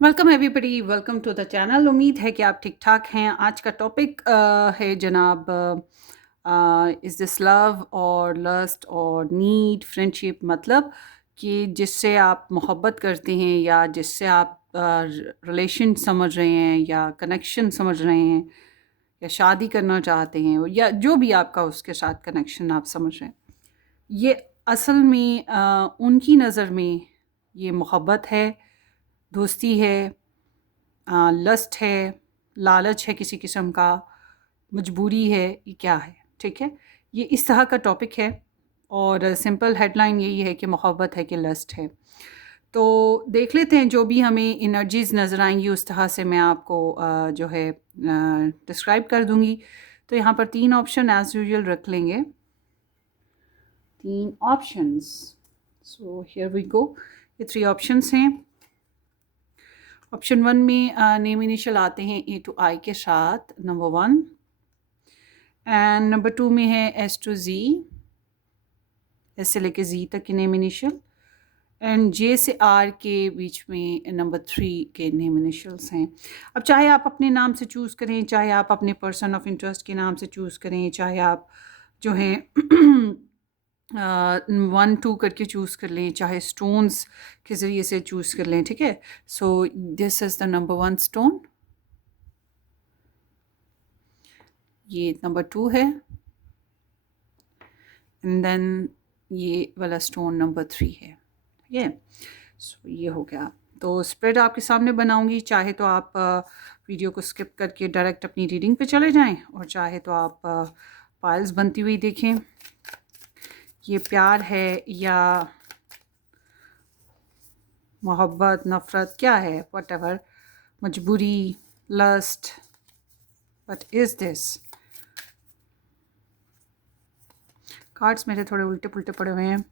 Welcome everybody, welcome to the channel. उम्मीद है कि आप ठीक ठाक हैं। आज का टॉपिक है जनाब, इज़ दिस लव और लस्ट और नीड फ्रेंडशिप, मतलब कि जिससे आप मोहब्बत करते हैं या जिससे आप रिलेशन समझ रहे हैं या कनेक्शन समझ रहे हैं या शादी करना चाहते हैं या जो भी आपका उसके साथ कनेक्शन आप समझ रहे हैं, ये असल में उनकी नज़र में ये मोहब्बत है, दोस्ती है, लस्ट है, लालच है किसी किस्म का, मजबूरी है, ये क्या है? ठीक है? ये इस तरह का टॉपिक है और सिंपल हेडलाइन यही है कि मोहब्बत है कि लस्ट है। तो देख लेते हैं, जो भी हमें एनर्जीज़ नज़र आएँगी उस तरह से मैं आपको जो है डिस्क्राइब कर दूँगी। तो यहाँ पर 3 ऑप्शन एज़ यूजुअल रख लेंगे, 3 options. So here we go. ये 3 ऑप्शंस हैं। ऑप्शन 1 में नेम इनिशियल आते हैं ए टू आई के साथ, नंबर 1। एंड नंबर 2 में है एस टू जी, एस से लेके जी तक के नेम इनिशियल। एंड जे से आर के बीच में नंबर 3 के नेम इनिशियल्स हैं। अब चाहे आप अपने नाम से चूज़ करें, चाहे आप अपने पर्सन ऑफ इंटरेस्ट के नाम से चूज़ करें, चाहे आप जो हैं 1 2 करके चूज़ कर लें, चाहे स्टोन्स के ज़रिए से चूज़ कर लें। ठीक है? So this is the number 1 stone, ये नंबर 2 है, एंड देन ये वाला स्टोन नंबर 3 है। ठीक है? सो ये हो गया। तो स्प्रेड आपके सामने बनाऊंगी, चाहे तो आप वीडियो को स्किप करके डायरेक्ट अपनी रीडिंग पे चले जाएं और चाहे तो आप पाइल्स बनती हुई देखें। ये प्यार है या मोहब्बत, नफ़रत, क्या है? व्हाटएवर, मजबूरी, lust, what is this? Cards मेरे थोड़े उल्टे पुल्टे पड़े हुए हैं।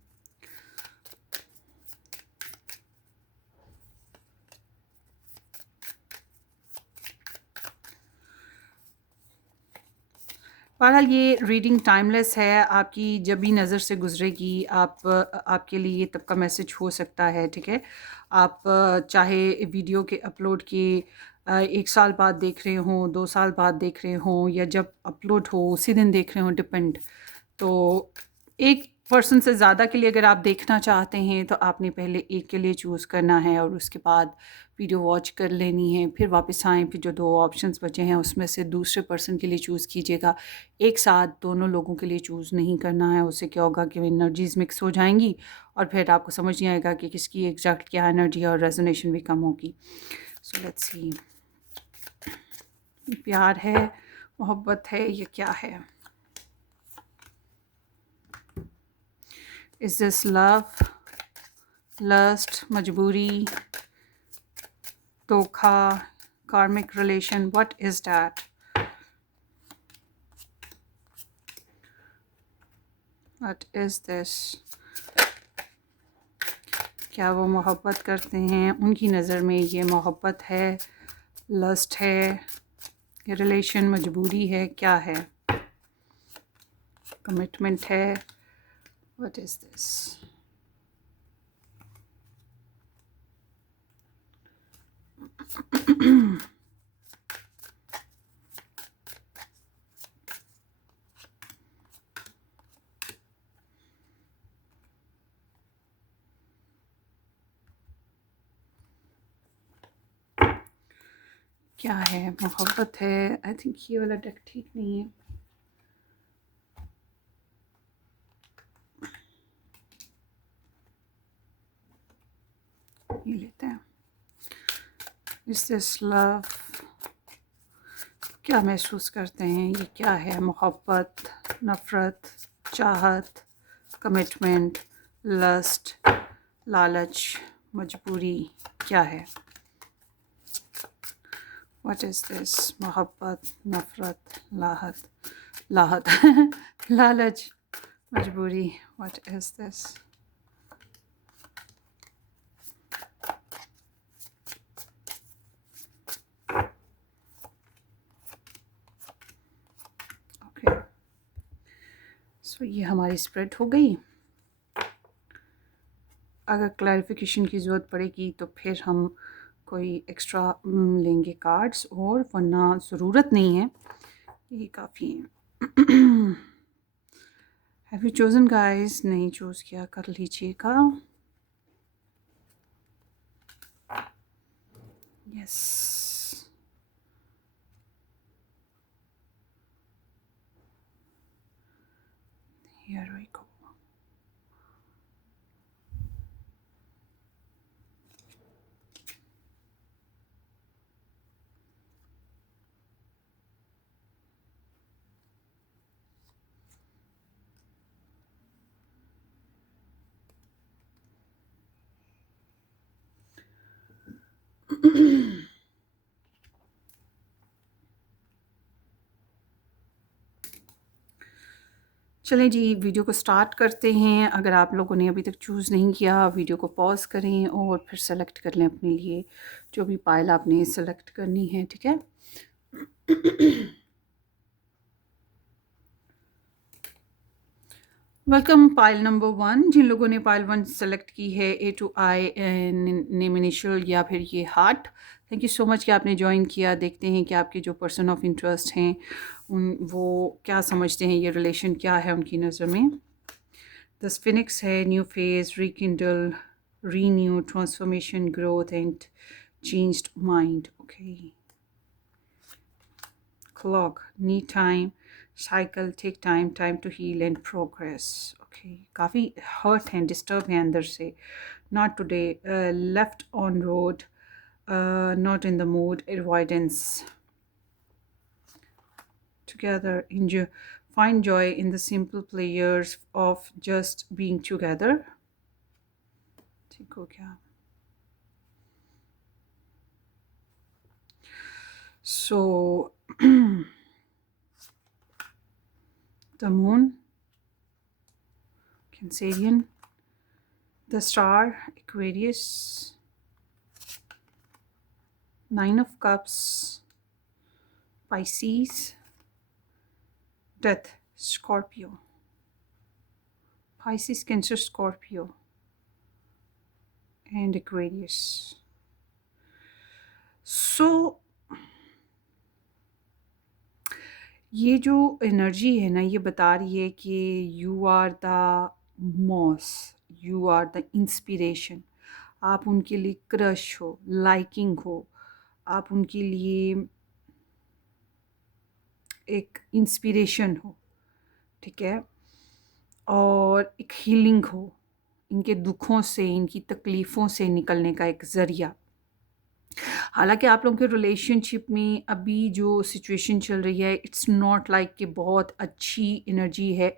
बहरहाल ये रीडिंग टाइमलेस है, आपकी जब भी नज़र से गुजरेगी आपके लिए तब का मैसेज हो सकता है। ठीक है? आप चाहे वीडियो के अपलोड के 1 साल बाद देख रहे हों, 2 साल बाद देख रहे हों, या जब अपलोड हो उसी दिन देख रहे हों, डिपेंड। तो एक पर्सन से ज़्यादा के लिए अगर आप देखना चाहते हैं तो आपने पहले एक के लिए चूज़ करना है और उसके बाद वीडियो वॉच कर लेनी है, फिर वापस आएँ, फिर जो 2 ऑप्शंस बचे हैं उसमें से दूसरे पर्सन के लिए चूज़ कीजिएगा। एक साथ दोनों लोगों के लिए चूज़ नहीं करना है, उससे क्या होगा कि एनर्जीज़ मिक्स हो जाएँगी और फिर आपको समझ नहीं आएगा कि किसकी एग्ज़ैक्ट क्या एनर्जी है और रेज़ोनेशन भी कम होगी। सो लेट्स सी, प्यार है, मोहब्बत है, ये क्या है? इज़ दिस लव, लस्ट, मजबूरी, धोखा, karmic relation? What is that? What is this? क्या वो मोहब्बत करते हैं? उनकी नज़र में ये मोहब्बत है, लस्ट है, ये रिलेशन मजबूरी है, क्या है? कमिटमेंट है? What is this? क्या है? मोहब्बत है। आई थिंक ये वाला डेक ठीक नहीं है। ये लेते हैं। Is this love? क्या महसूस करते हैं? ये क्या है? मोहब्बत, नफ़रत, चाहत, कमिटमेंट, लस्ट, लालच, मजबूरी, क्या है? What is this? मोहब्बत, नफ़रत, लाहत लालच, मजबूरी, व्हाट इज़ दिस? ओके, सो ये हमारी स्प्रेड हो गई। अगर क्लैरिफिकेशन की ज़रूरत पड़ेगी तो फिर हम कोई एक्स्ट्रा लेंगे कार्ड्स, और वरना ज़रूरत नहीं है, ये काफ़ी है। Have you chosen guys? नहीं चूज़ किया, कर लीजिएगा। Yes, here we go. चलें जी, वीडियो को स्टार्ट करते हैं। अगर आप लोगों ने अभी तक चूज़ नहीं किया, वीडियो को पॉज करें और फिर सेलेक्ट कर लें अपने लिए जो भी पाइल आपने सेलेक्ट करनी है, ठीक है। Welcome pile number 1। जिन लोगों ने पाइल 1 सेलेक्ट की है, A to I name initial या फिर ये heart, thank you so much कि आपने ज्वाइन किया। देखते हैं कि आपके जो पर्सन ऑफ इंटरेस्ट हैं वो क्या समझते हैं, ये रिलेशन क्या है उनकी नज़र में। द फिनिक्स है, new phase, rekindle, renew, transformation, growth and changed mind. Okay, clock, need time, cycle, take time, time to heal and progress. Okay, काफ़ी hurt हैं, disturb हैं अंदर से। Not today, left on road, not in the mood, avoidance. Together, enjoy, find joy in the simple pleasures of just being together. ठीक हो गया। So the moon, Cancerian, the star, Aquarius, Nine of Cups, Pisces, Death, Scorpio, Pisces, Cancer, Scorpio and Aquarius. So ये जो energy है ना, ये बता रही है कि you are the muse, you are the inspiration. आप उनके लिए क्रश हो, लाइकिंग हो, आप उनके लिए एक इंस्पिरेशन हो, ठीक है, और एक हीलिंग हो, इनके दुखों से, इनकी तकलीफ़ों से निकलने का एक ज़रिया। हालांकि आप लोगों के रिलेशनशिप में अभी जो सिचुएशन चल रही है, इट्स नॉट लाइक कि बहुत अच्छी एनर्जी है।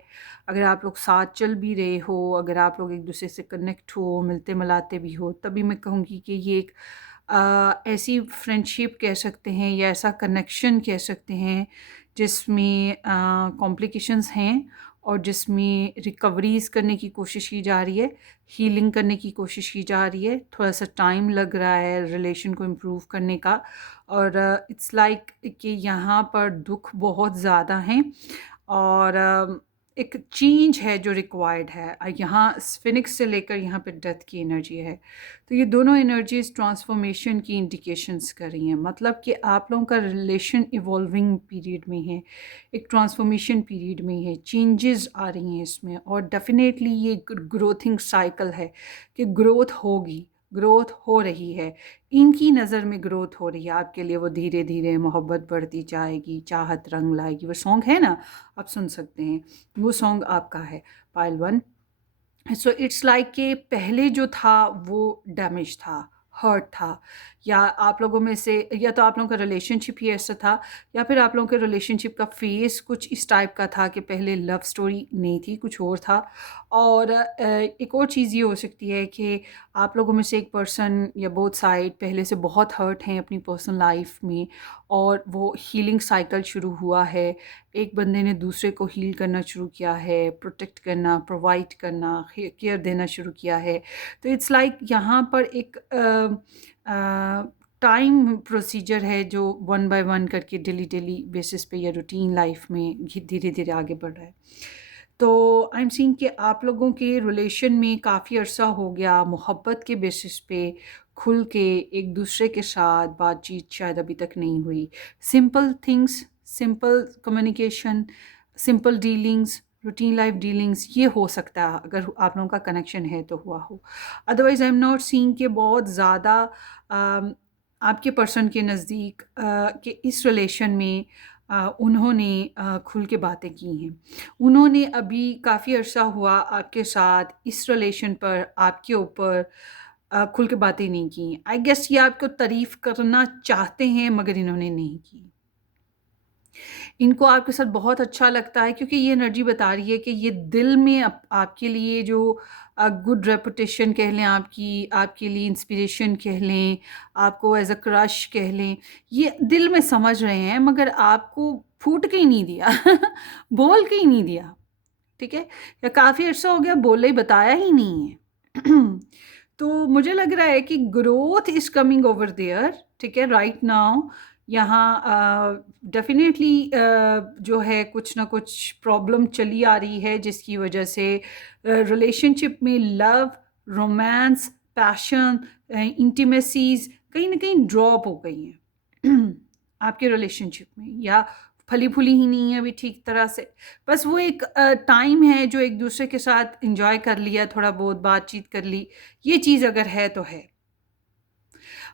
अगर आप लोग साथ चल भी रहे हो, अगर आप लोग एक दूसरे से कनेक्ट हो, मिलते मिलाते भी हो, तभी मैं कहूँगी कि ये एक ऐसी फ्रेंडशिप कह सकते हैं या ऐसा कनेक्शन कह सकते हैं जिसमें कॉम्प्लिकेशंस हैं और जिसमें रिकवरीज़ करने की कोशिश की जा रही है, हीलिंग करने की कोशिश की जा रही है। थोड़ा सा टाइम लग रहा है रिलेशन को इम्प्रूव करने का, और इट्स लाइक कि यहाँ पर दुख बहुत ज़्यादा हैं और एक चेंज है जो रिक्वायर्ड है। यहाँ फिनिक्स से लेकर यहाँ पे डेथ की एनर्जी है, तो ये दोनों एनर्जीज ट्रांसफॉर्मेशन की इंडिकेशंस कर रही हैं। मतलब कि आप लोगों का रिलेशन इवॉल्विंग पीरियड में है, एक ट्रांसफॉर्मेशन पीरियड में है, चेंजेस आ रही हैं इसमें, और डेफिनेटली ये ग्रोथिंग साइकिल है कि ग्रोथ होगी, ग्रोथ हो रही है। इनकी नज़र में ग्रोथ हो रही है आपके लिए। वो धीरे धीरे मोहब्बत बढ़ती जाएगी, चाहत रंग लाएगी। वो सॉन्ग है ना, आप सुन सकते हैं, वो सॉन्ग आपका है पाइल 1। सो इट्स लाइक कि पहले जो था वो डैमेज था, हर्ट था, या आप लोगों में से, या तो आप लोगों का रिलेशनशिप ही ऐसा था, या फिर आप लोगों के रिलेशनशिप का फेस कुछ इस टाइप का था कि पहले लव स्टोरी नहीं थी, कुछ और था। और एक और चीज़ ये हो सकती है कि आप लोगों में से एक पर्सन या बोथ साइड पहले से बहुत हर्ट हैं अपनी पर्सनल लाइफ में, और वो हीलिंग साइकिल शुरू हुआ है। एक बंदे ने दूसरे को हील करना शुरू किया है, प्रोटेक्ट करना, प्रोवाइड करना, केयर देना शुरू किया है। तो इट्स लाइक यहाँ पर एक टाइम प्रोसीजर है जो वन बाय वन करके डेली डेली बेसिस पे या रूटीन लाइफ में धीरे धीरे आगे बढ़ रहा है। तो आई एम सीइंग कि आप लोगों के रिलेशन में काफ़ी अरसा हो गया मोहब्बत के बेसिस पे खुल के एक दूसरे के साथ बातचीत शायद अभी तक नहीं हुई। Simple things, simple communication, simple dealings, routine life dealings, ये हो सकता है अगर आप लोगों का कनेक्शन है तो हुआ हो। Otherwise I am not seeing कि बहुत ज़्यादा आपके पर्सन के नज़दीक कि इस रिलेशन में उन्होंने खुल के बातें की हैं। उन्होंने अभी काफ़ी अरसा हुआ आपके साथ इस रिलेशन पर आपके ऊपर खुल के बातें नहीं की। आई गेस ये आपको तारीफ़ करना चाहते हैं मगर इन्होंने नहीं की। इनको आपके साथ बहुत अच्छा लगता है क्योंकि ये एनर्जी बता रही है कि ये दिल में आपके लिए जो गुड रेपुटेशन कह लें, आपकी आपके लिए इंस्पिरेशन कह लें, आपको एज अ क्रश कह लें, ये दिल में समझ रहे हैं मगर आपको फूट के ही नहीं दिया बोल के ही नहीं दिया। ठीक है, या काफ़ी अर्सा हो गया बोले ही बताया ही नहीं है तो मुझे लग रहा है कि growth is coming over there. ठीक है, राइट नाउ यहाँ डेफिनेटली जो है कुछ ना कुछ प्रॉब्लम चली आ रही है जिसकी वजह से रिलेशनशिप में लव, रोमांस, पैशन, इंटीमेसीज कहीं ना कहीं ड्रॉप हो गई हैं आपके रिलेशनशिप में, या फली फूली ही नहीं है अभी ठीक तरह से। बस वो एक टाइम है जो एक दूसरे के साथ इंजॉय कर लिया, थोड़ा बहुत बातचीत कर ली, ये चीज़ अगर है तो है।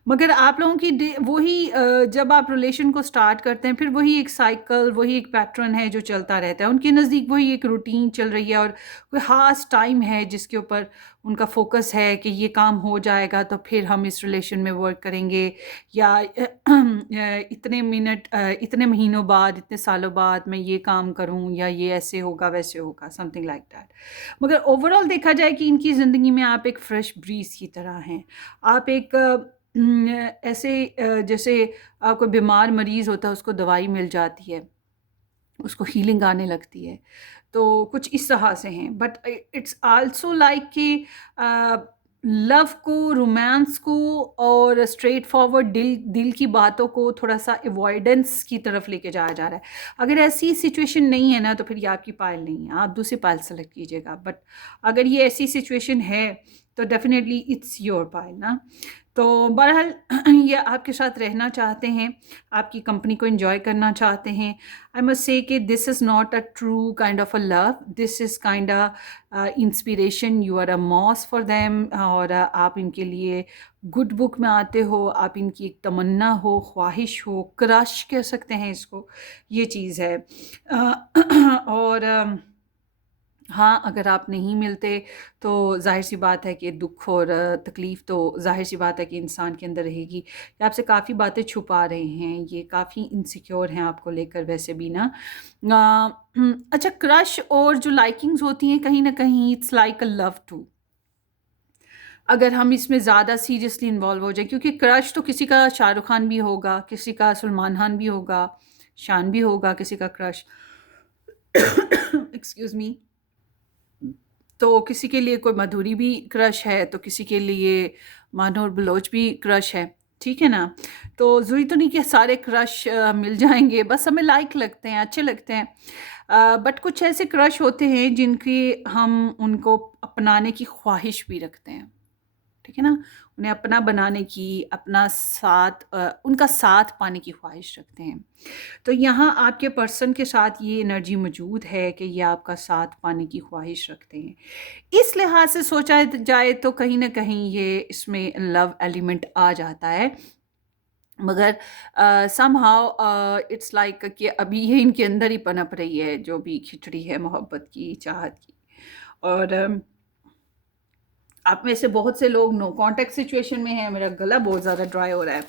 मगर आप लोगों की वही जब आप रिलेशन को स्टार्ट करते हैं फिर वही एक साइकिल, वही एक पैटर्न है जो चलता रहता है। उनके नज़दीक वही एक रूटीन चल रही है और कोई ख़ास टाइम है जिसके ऊपर उनका फोकस है कि ये काम हो जाएगा तो फिर हम इस रिलेशन में वर्क करेंगे, या इतने मिनट इतने महीनों बाद, इतने सालों बाद मैं ये काम करूं, या ये ऐसे होगा वैसे होगा, समथिंग लाइक दैट। मगर ओवरऑल देखा जाए कि इनकी ज़िंदगी में आप एक फ्रेश ब्रीज की तरह हैं। आप एक ऐसे जैसे कोई बीमार मरीज़ होता है उसको दवाई मिल जाती है, उसको हीलिंग आने लगती है, तो कुछ इस तरह से हैं। बट इट्स आल्सो लाइक कि लव को, रोमांस को और स्ट्रेट फॉरवर्ड दिल दिल की बातों को थोड़ा सा अवॉइडेंस की तरफ लेके जाया जा रहा है। अगर ऐसी सिचुएशन नहीं है ना तो फिर ये आपकी पायल नहीं है, आप दूसरी पायल सेलेक्ट कीजिएगा। बट अगर ये ऐसी सिचुएशन है तो डेफिनेटली इट्स योर पायल ना। तो बहरहाल ये आपके साथ रहना चाहते हैं, आपकी कंपनी को एंजॉय करना चाहते हैं। आई मस्ट से कि this is not a true kind of a love, this is kind inspiration, you are a muse for them, और आप इनके लिए गुड बुक में आते हो, आप इनकी एक तमन्ना हो, ख्वाहिश हो, क्रश कह सकते हैं इसको, ये चीज़ है। और हाँ, अगर आप नहीं मिलते तो ज़ाहिर-सी बात है कि दुःख और तकलीफ़ तो ज़ाहिर-सी बात है कि इंसान के अंदर रहेगी। ये आपसे काफ़ी बातें छुपा रहे हैं, ये काफ़ी इनसिक्योर हैं आपको लेकर वैसे भी ना। अच्छा, क्रश और जो लाइकिंग्स होती हैं कहीं न कहीं it's like a love too. अगर हम इसमें ज़्यादा सीरियसली इन्वॉल्व हो जाएँ, क्योंकि क्रश तो किसी का शाहरुख खान भी होगा, किसी का सलमान खान भी होगा, शान भी होगा किसी का क्रश। Excuse me. तो किसी के लिए कोई माधुरी भी क्रश है, तो किसी के लिए मानोर बलोच भी क्रश है, ठीक है ना? तो ज़रूरी तो नहीं कि सारे क्रश मिल जाएँगे, बस हमें लाइक लगते हैं, अच्छे लगते हैं। बट कुछ ऐसे क्रश होते हैं जिनकी हम उनको अपनाने की ख्वाहिश भी रखते हैं। ठीक है ना? उन्हें अपना बनाने की, अपना साथ उनका साथ पाने की ख्वाहिश रखते हैं। तो यहाँ आपके पर्सन के साथ ये एनर्जी मौजूद है कि ये आपका साथ पाने की ख्वाहिश रखते हैं। इस लिहाज से सोचा जाए तो कहीं न कहीं ये इसमें लव एलिमेंट आ जाता है। मगर समहाउ इट्स लाइक कि अभी ये इनके अंदर ही पनप रही है जो भी खिचड़ी है मोहब्बत की, चाहत की। और आप में से बहुत से लोग नो कॉन्टैक्ट सिचुएशन में हैं। मेरा गला बहुत ज़्यादा ड्राई हो रहा है।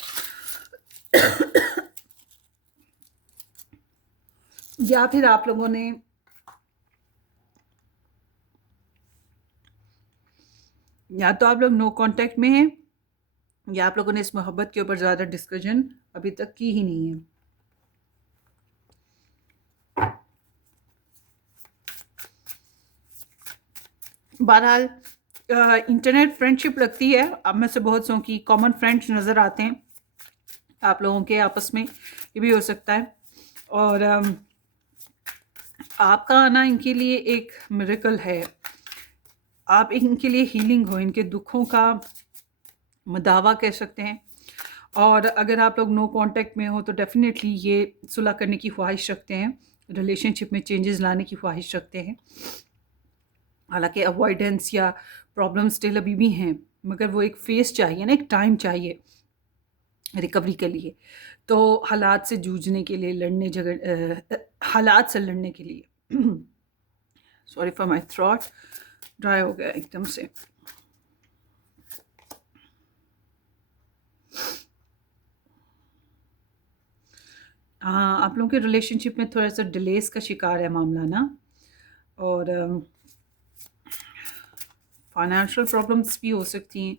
या फिर आप लोगों ने या तो आप लोग नो कांटेक्ट में हैं, या आप लोगों ने इस मोहब्बत के ऊपर ज़्यादा डिस्कशन अभी तक की ही नहीं है। बहरहाल इंटरनेट फ्रेंडशिप लगती है। अब में से बहुत सौ की कॉमन फ्रेंड्स नज़र आते हैं आप लोगों के आपस में, ये भी हो सकता है। और आपका आना इनके लिए एक मिरेकल है। आप इनके लिए हीलिंग हो, इनके दुखों का दावा कह सकते हैं। और अगर आप लोग नो कांटेक्ट में हो तो डेफ़िनेटली ये सुलह करने की ख्वाहिश रखते हैं, रिलेशनशिप में चेंजेस लाने की ख्वाहिश रखते हैं। हालाँकि अवॉइडेंस या प्रॉब्लम स्टिल अभी भी हैं, मगर वो एक फ़ेज़ चाहिए ना, एक टाइम चाहिए रिकवरी के लिए। तो हालात से जूझने के लिए, हालात से लड़ने के लिए sorry for my throat, dry हो गया एकदम से। हाँ, आप लोगों के रिलेशनशिप में थोड़ा-सा डिलेज़ का शिकार है मामला ना, और फाइनेंशियल प्रॉब्लम्स भी हो सकती हैं।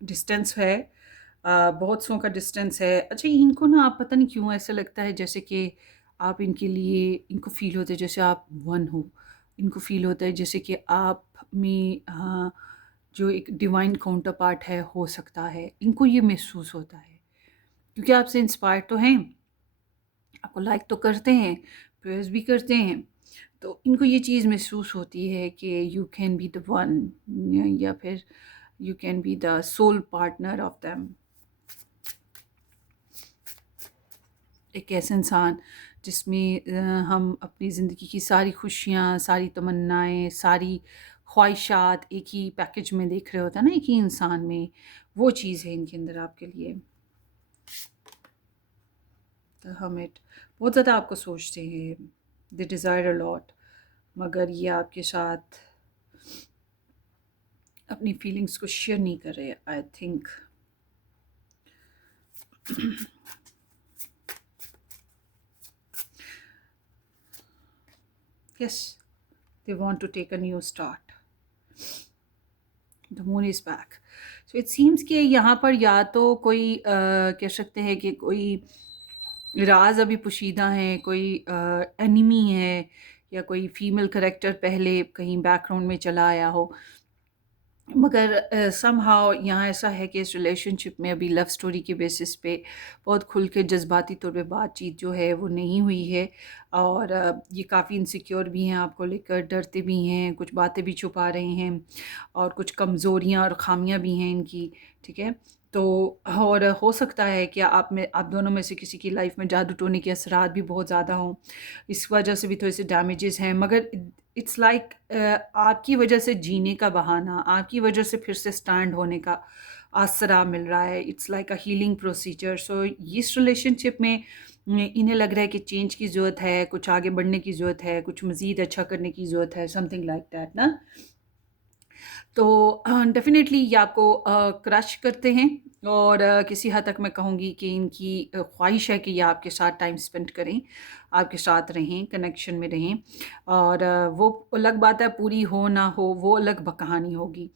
डिस्टेंस है, बहुत सौ का डिस्टेंस है। अच्छा, इनको ना आप पता नहीं क्यों ऐसा लगता है जैसे कि आप इनके लिए, इनको फ़ील होता है जैसे आप वन हो। इनको फ़ील होता है जैसे कि आप में जो एक डिवाइन काउंटर पार्ट है, हो सकता है। इनको ये महसूस होता है क्योंकि आपसे इंस्पायर तो हैं, आपको लाइक तो करते हैं, प्रेज़ भी करते हैं। तो इनको ये चीज़ महसूस होती है कि you can be the one, या फिर you can be the soul partner of them. एक ऐसा इंसान जिसमें हम अपनी ज़िंदगी की सारी खुशियाँ, सारी तमन्नाएँ, सारी ख्वाहिशात एक ही पैकेज में देख रहे होते हैं ना, एक ही इंसान में। वो चीज़ है इनके अंदर आपके लिए। द हर्मिट बहुत ज़्यादा आपको सोचते हैं, दे डिज़ायर अ लॉट, मगर ये आपके साथ अपनी फीलिंग्स को शेयर नहीं कर रहे, I think. Yes, they want to take a new start. The moon is back. So it seems कि यहाँ पर या तो कोई कह सकते हैं कि कोई राज अभी पोशीदा हैं, कोई एनिमी है, या कोई फीमेल कैरेक्टर पहले कहीं बैकग्राउंड में चला आया हो। मगर समहाउ यहाँ ऐसा है कि इस रिलेशनशिप में अभी लव स्टोरी के बेसिस पे बहुत खुल के जज्बाती तौर पे बातचीत जो है वो नहीं हुई है। और ये काफ़ी इनसिक्योर भी हैं आपको लेकर, डरते भी हैं, कुछ बातें भी छुपा रहे हैं, और कुछ कमज़ोरियाँ और ख़ामियाँ भी हैं इनकी, ठीक है? तो और हो सकता है कि आप दोनों में से किसी की लाइफ में जादू टोने के असरात भी बहुत ज़्यादा हों, इस वजह से भी थोड़े से डैमेजेस हैं। मगर इट्स लाइक आपकी वजह से जीने का बहाना, आपकी वजह से फिर से स्टैंड होने का आसरा मिल रहा है। It's like a healing procedure. So इस रिलेशनशिप में इन्हें लग रहा है कि चेंज की ज़रूरत है, कुछ आगे बढ़ने की ज़रूरत है, कुछ मज़ीद अच्छा करने की ज़रूरत है, समथिंग लाइक दैट ना। तो डेफ़िनेटली ये आपको क्रश करते हैं, और किसी हद तक मैं कहूँगी कि इनकी ख्वाहिश है कि ये आपके साथ टाइम स्पेंड करें, आपके साथ रहें, कनेक्शन में रहें। और वो अलग बात है, पूरी हो ना हो वो अलग कहानी होगी।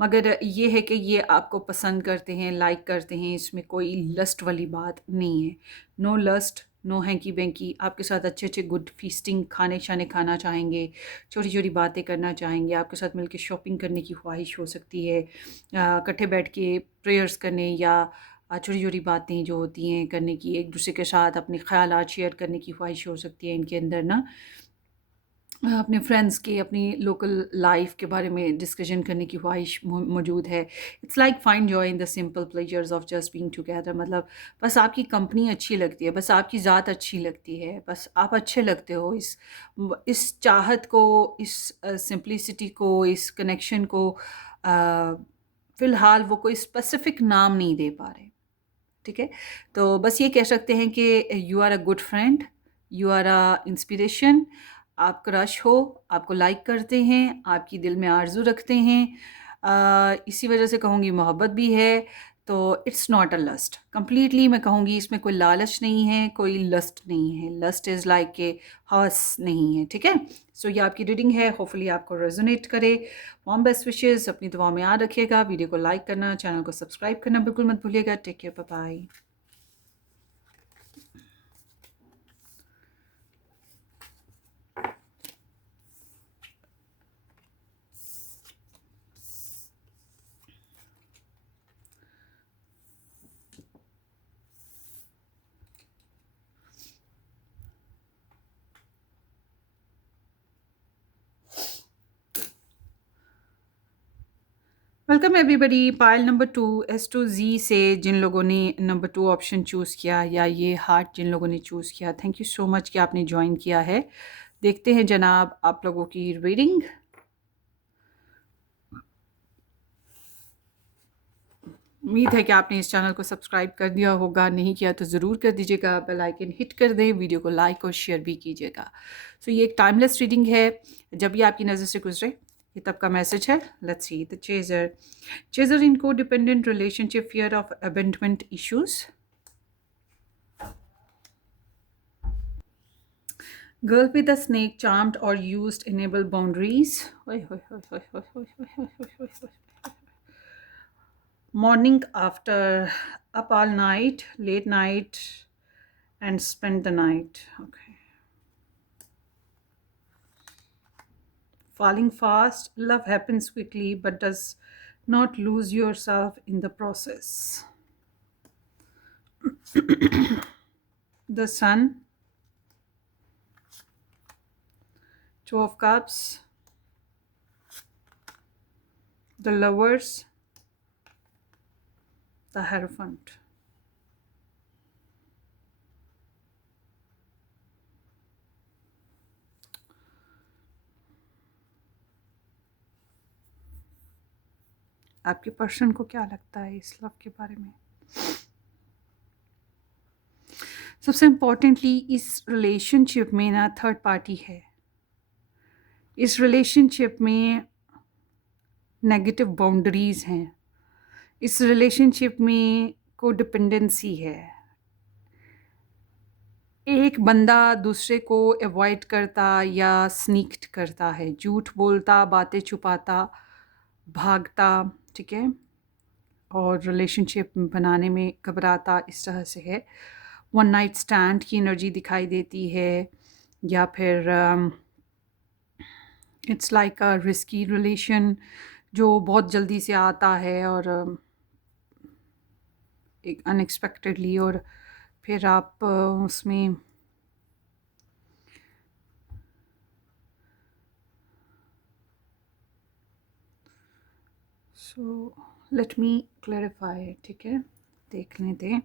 मगर ये है कि ये आपको पसंद करते हैं, लाइक करते हैं, इसमें कोई लस्ट वाली बात नहीं है। नो लस्ट, नो हैंकी-वैंकी, आपके साथ अच्छे-अच्छे गुड फीस्टिंग खाने-शाने खाना चाहेंगे, छोटी-छोटी बातें करना चाहेंगे, आपके साथ मिलके शॉपिंग करने की ख्वाहिश हो सकती है, इकट्ठे बैठ के प्रेयर्स करने, या छोटी-छोटी बातें जो होती हैं करने की, एक-दूसरे के साथ अपने ख़यालात शेयर करने की ख्वाहिश हो सकती है इनके अंदर ना। अपने फ्रेंड्स की, अपनी लोकल लाइफ़ के बारे में डिस्कशन करने की ख्वाहिश मौजूद है। It's like find joy in the simple pleasures of just being together. मतलब बस आपकी कंपनी अच्छी लगती है, बस आपकी ज़ात अच्छी लगती है, बस आप अच्छे लगते हो। इस चाहत को, इस सिंप्लिसिटी को, इस कनेक्शन को फ़िलहाल वो कोई स्पेसिफ़िक नाम नहीं दे पा रहे, ठीक है? तो बस ये कह सकते हैं कि you are a good friend, you are a inspiration. आप क्रश हो, आपको लाइक करते हैं, आपकी दिल में आरज़ू रखते हैं। इसी वजह से कहूँगी मोहब्बत भी है। तो it's not a lust. Completely मैं कहूँगी इसमें कोई लालच नहीं है, कोई लस्ट नहीं है। लस्ट इज़ लाइक ए हवस नहीं है, ठीक है? सो ये आपकी रीडिंग है, होपफुली आपको रेज़ोनेट करे। वार्म बेस्ट विशेज़, अपनी दुआ में याद रखिएगा। वीडियो को लाइक करना, चैनल को सब्सक्राइब करना बिल्कुल मत भूलिएगा। Take care, bye bye. Welcome everybody. Pile number 2 एस टू जी से जिन लोगों ने नंबर 2 ऑप्शन चूज़ किया या ये हार्ट जिन लोगों ने चूज़ किया, थैंक यू सो मच कि आपने ज्वाइन किया है। देखते हैं जनाब आप लोगों की रीडिंग। उम्मीद है कि आपने इस चैनल को सब्सक्राइब कर दिया होगा, नहीं किया तो ज़रूर कर दीजिएगा, बेल आइकन हिट कर दें, वीडियो को लाइक और शेयर भी कीजिएगा। सो ये एक टाइमलेस रीडिंग है, जब भी आपकी नज़र से गुजरे ये तब का मैसेज है। Let's see the chaser. Chaser in codependent relationship, fear of abandonment issues. Girl with a snake, charmed or used enable boundaries. Oi, oi, oi, oi, oi, oi, oi, oi, oi, oi, oi. Morning after, up all night, late night, and spend the night. Okay. Falling fast, love happens quickly but does not lose yourself in the process. The Sun, Two of Cups, the Lovers, the Hierophant. आपके person को क्या लगता है इस love के बारे में? सबसे इम्पोर्टेंटली इस रिलेशनशिप में ना थर्ड पार्टी है। इस रिलेशनशिप में नेगेटिव बाउंड्रीज़ हैं। इस रिलेशनशिप में कोडिपेंडेंसी है। एक बंदा दूसरे को अवॉइड करता या स्नीक्ड करता है, झूठ बोलता, बातें छुपाता, भागता, ठीक है, और रिलेशनशिप बनाने में घबराता, इस तरह से है। वन नाइट स्टैंड की एनर्जी दिखाई देती है, या फिर it's like a risky relation जो बहुत जल्दी से आता है और एक अनएक्सपेक्टेडली, और फिर आप उसमें सो लेट मी क्लैरिफाई, ठीक है, देखने दें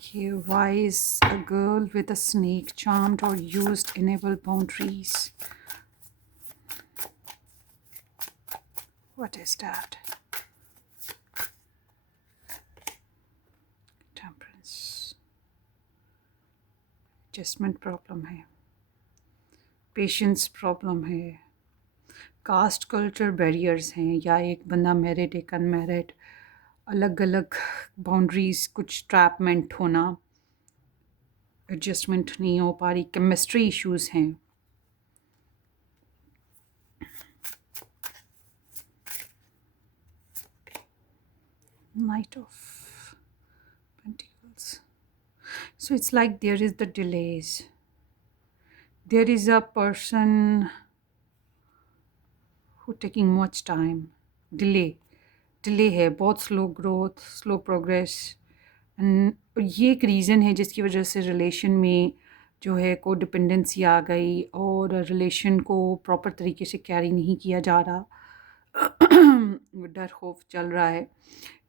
कि why is a girl with a snake charmed और used enable boundaries. What is that? Temperance, adjustment problem है, पेशेंस प्रॉब्लम है, कास्ट कल्चर बैरियर्स हैं, या एक बंदा मैरिड एक अनमैरिड, अलग अलग बाउंड्रीज, कुछ ट्रैपमेंट होना, एडजस्टमेंट नहीं हो पा रही, केमिस्ट्री इश्यूज हैं। Knight of Pentacles. So it's like there is the delays. There is a person who taking much time. Delay है, बहुत slow growth, slow progress. And ये एक रीज़न है जिसकी वजह से रिलेशन में जो है को डिपेंडेंसी आ गई और रिलेशन को प्रॉपर तरीके से कैरी नहीं किया जा रहा। डर खौफ चल रहा है,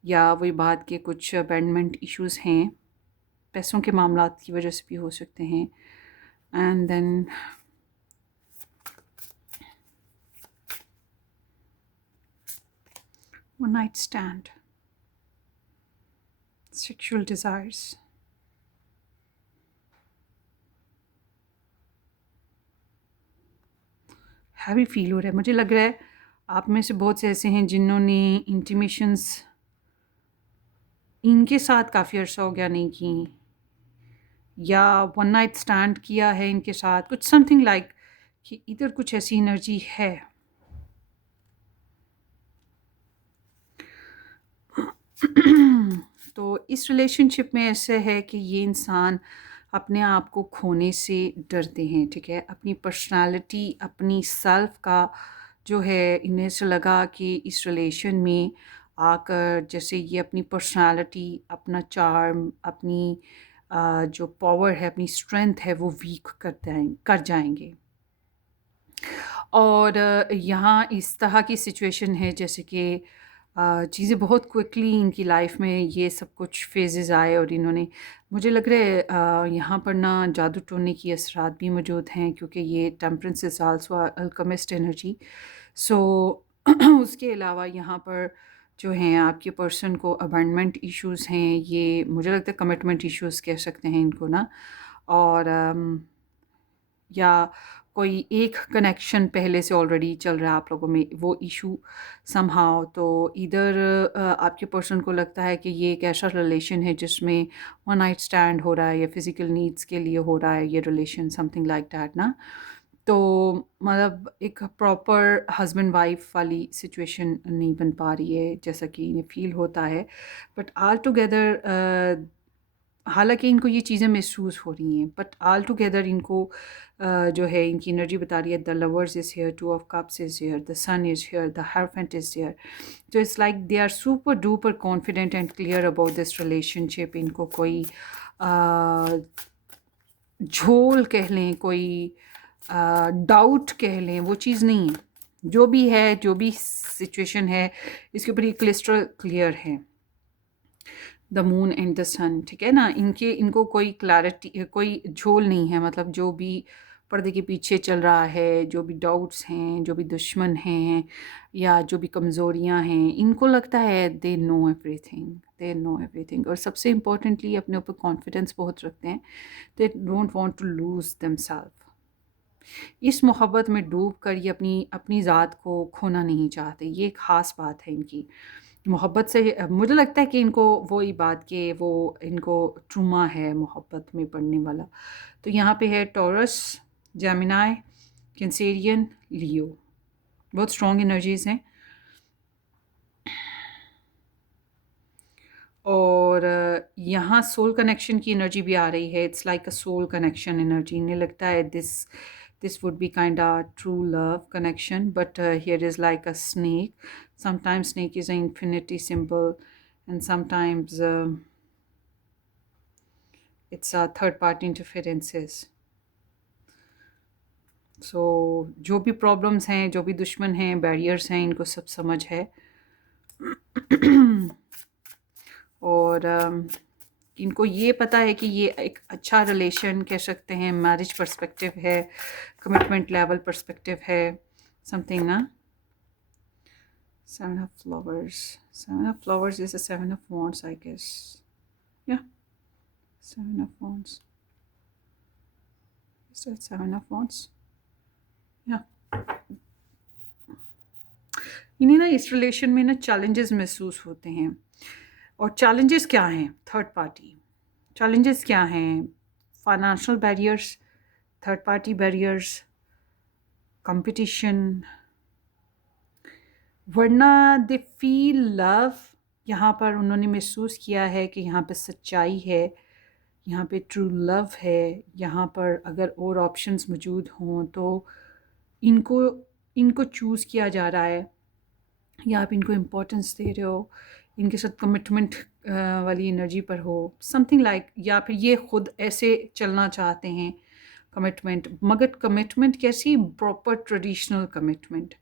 या वही बात के कुछ अबेंडमेंट इश्यूज़ हैं, पैसों के मामलात की वजह से भी हो सकते हैं। And then one night stand, sexual desires, heavy feel हो रहा है। मुझे लग रहा है आप में से बहुत से ऐसे हैं जिन्होंने इंटीमेशंस इनके साथ काफ़ी अर्सा हो गया नहीं की, या वन नाइट स्टैंड किया है इनके साथ, कुछ समथिंग लाइक कि इधर कुछ ऐसी एनर्जी है। तो इस रिलेशनशिप में ऐसे है कि ये इंसान अपने आप को खोने से डरते हैं, ठीक है, अपनी पर्सनालिटी, अपनी सेल्फ का जो है, इन्हें से लगा कि इस रिलेशन में आकर जैसे ये अपनी पर्सनालिटी, अपना चार्म, अपनी जो पावर है, अपनी स्ट्रेंथ है, वो वीक कर जाएंगे। और यहाँ इस तरह की सिचुएशन है जैसे कि चीज़ें बहुत क्विकली इनकी लाइफ में ये सब कुछ फेजेस आए और इन्होंने, मुझे लग रहा है यहाँ पर ना जादू टोने की असरात भी मौजूद हैं, क्योंकि ये temperance is also alchemist energy. So उसके अलावा यहाँ पर जो हैं आपके पर्सन को अबैंडमेंट इश्यूज़ हैं, ये मुझे लगता है कमिटमेंट इश्यूज़ कह सकते हैं इनको ना। और या कोई एक कनेक्शन पहले से ऑलरेडी चल रहा है आप लोगों में, वो इशू समहाउ। तो इधर आपके पर्सन को लगता है कि ये एक ऐसा रिलेशन है जिसमें वन नाइट स्टैंड हो रहा है या फिज़िकल नीड्स के लिए हो रहा है ये रिलेशन, समथिंग लाइक दैट ना। तो मतलब एक प्रॉपर हस्बैंड वाइफ वाली सिचुएशन नहीं बन पा रही है जैसा कि इन्हें फ़ील होता है। बट ऑल टुगेदर हालाँकि इनको ये चीज़ें महसूस हो रही हैं, बट ऑल टुगेदर इनको जो है इनकी एनर्जी बता रही है the lovers is here, two of cups is here, the sun is here, the hierophant is here. तो it's like they are super duper confident and clear about this relationship. इनको कोई अ, झोल कह लें, कोई डाउट कह लें, वो चीज़ नहीं है। जो भी है, जो भी सिचुएशन है, इसके ऊपर ये क्लिस्टर क्लियर है। द मून एंड द सन, ठीक है ना। इनको कोई क्लैरिटी, कोई झोल नहीं है। मतलब जो भी पर्दे के पीछे चल रहा है, जो भी डाउट्स हैं, जो भी दुश्मन हैं या जो भी कमज़ोरियां हैं, इनको लगता है they know everything, they know everything. और सबसे इम्पोर्टेंटली अपने ऊपर कॉन्फिडेंस बहुत रखते हैं। They don't want to lose themselves. इस मोहब्बत में डूब कर ये अपनी अपनी ज़ात को खोना नहीं चाहते। ये एक ख़ास बात है इनकी मोहब्बत से। मुझे लगता है कि इनको वही बात कि वो इनको ट्रूमा है मोहब्बत में पड़ने वाला। तो यहाँ पे है टॉरस, जेमिनाई, कैंसेरियन, लियो। बहुत स्ट्रॉन्ग एनर्जीज़ हैं। और यहाँ सोल कनेक्शन की एनर्जी भी आ रही है। It's like a soul connection energy. इन्हें लगता है this would be kind of true love connection, but here is like a snake. Sometimes snake is an infinity symbol, and sometimes it's a third party interferences. So जो भी problems हैं, जो भी दुश्मन हैं, बैरियर्स हैं, इनको सब समझ है। और इनको ये पता है कि ये एक अच्छा रिलेशन कह सकते हैं, मैरिज पर्सपेक्टिव है, कमिटमेंट लेवल पर्सपेक्टिव है, समथिंग ना। Seven of flowers, seven of flowers is a seven of wands I guess. या seven of wands, seven of wands. या इन्हें ना इस रिलेशन में ना चैलेंजेस महसूस होते हैं। और चैलेंजेस क्या हैं? थर्ड पार्टी चैलेंजेस क्या हैं? Financial barriers, third party barriers, competition. वरना दे फील लव। यहाँ पर उन्होंने महसूस किया है कि यहाँ पे सच्चाई है, यहाँ पे ट्रू लव है। यहाँ पर अगर और ऑप्शंस मौजूद हों तो इनको इनको चूज़ किया जा रहा है, या आप इनको इम्पोर्टेंस दे रहे हो, इनके साथ कमिटमेंट वाली एनर्जी पर हो, समथिंग लाइक। या फिर ये खुद ऐसे चलना चाहते हैं कमिटमेंट, मगर कमिटमेंट कैसी? Proper traditional commitment.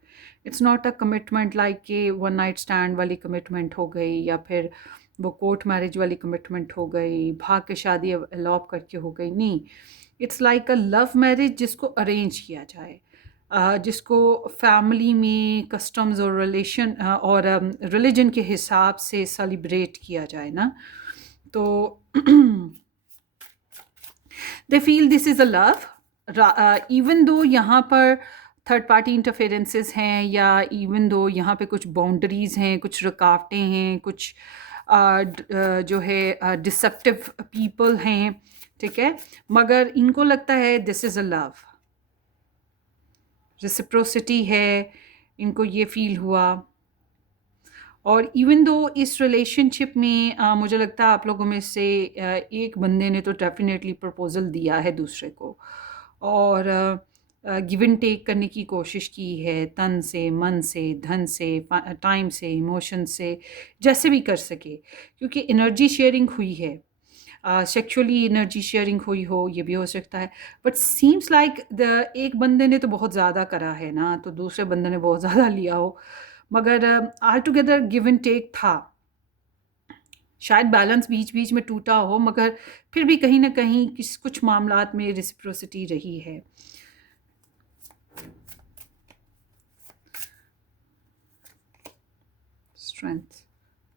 It's not a commitment like कि वन नाइट स्टैंड वाली कमिटमेंट हो गई, या फिर वो कोर्ट मैरिज वाली कमिटमेंट हो गई, भाग के शादी अलॉप करके हो गई। नहीं, it's like a love marriage जिसको अरेंज किया जाए, जिसको फैमिली में कस्टम्स और रिलेशन और रिलीजन के हिसाब से सेलिब्रेट किया जाए ना। तो they feel this is a love, even though यहाँ पर थर्ड पार्टी इंटरफेरेंसेस हैं, या इवन दो यहाँ पे कुछ बाउंड्रीज़ हैं, कुछ रुकावटें हैं, कुछ जो है डिसेप्टिव पीपल हैं, ठीक है। मगर इनको लगता है this is a love, reciprocity है, इनको ये फील हुआ। और इवन दो इस रिलेशनशिप में मुझे लगता है आप लोगों में से एक बंदे ने तो डेफिनेटली प्रपोज़ल दिया है दूसरे को, और गिव एंड टेक करने की कोशिश की है, तन से, मन से, धन से, टाइम से, इमोशन से, जैसे भी कर सके, क्योंकि एनर्जी शेयरिंग हुई है। सेक्सुअली एनर्जी शेयरिंग हुई हो, ये भी हो सकता है। बट सीम्स लाइक द एक बंदे ने तो बहुत ज़्यादा करा है ना, तो दूसरे बंदे ने बहुत ज़्यादा लिया हो। मगर all together give and take था। शायद बैलेंस बीच बीच में टूटा हो, मगर फिर भी कहीं ना कहीं कुछ मामलात में रेसिप्रोसिटी रही है। स्ट्रेंथ,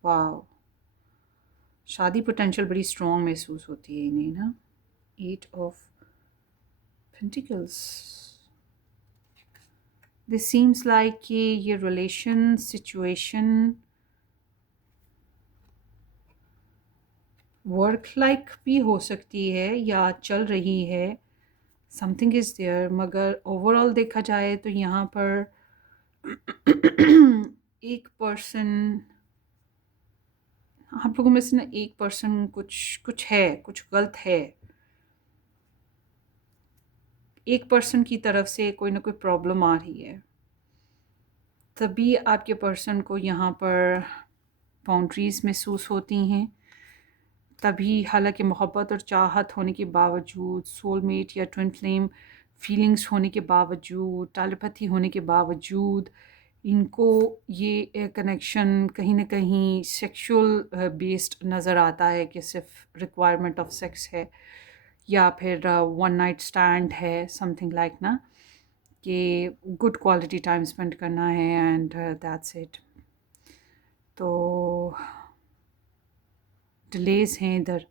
वाओ, शादी पोटेंशियल बड़ी स्ट्रॉन्ग महसूस होती है इन्हें ना। 8 of pentacles, this seems like कि ये रिलेशन सिचुएशन वर्क लाइक भी हो सकती है या चल रही है, समथिंग इज़ देयर। मगर ओवरऑल देखा जाए तो यहाँ पर एक पर्सन, आप लोगों में से ना एक पर्सन कुछ कुछ है, कुछ गलत है। एक पर्सन की तरफ से कोई ना कोई प्रॉब्लम आ रही है, तभी आपके पर्सन को यहाँ पर बाउंड्रीज़ महसूस होती हैं। तभी हालांकि मोहब्बत और चाहत होने के बावजूद, सोलमेट या ट्विन फ्लेम फीलिंग्स होने के बावजूद, टेलीपैथी होने के बावजूद, इनको ये कनेक्शन कहीं ना कहीं सेक्सुअल बेस्ड नज़र आता है कि सिर्फ रिक्वायरमेंट ऑफ सेक्स है या फिर वन नाइट स्टैंड है, समथिंग लाइक ना, कि गुड क्वालिटी टाइम स्पेंड करना है एंड दैट्स इट। तो डिलेज हैं इधर।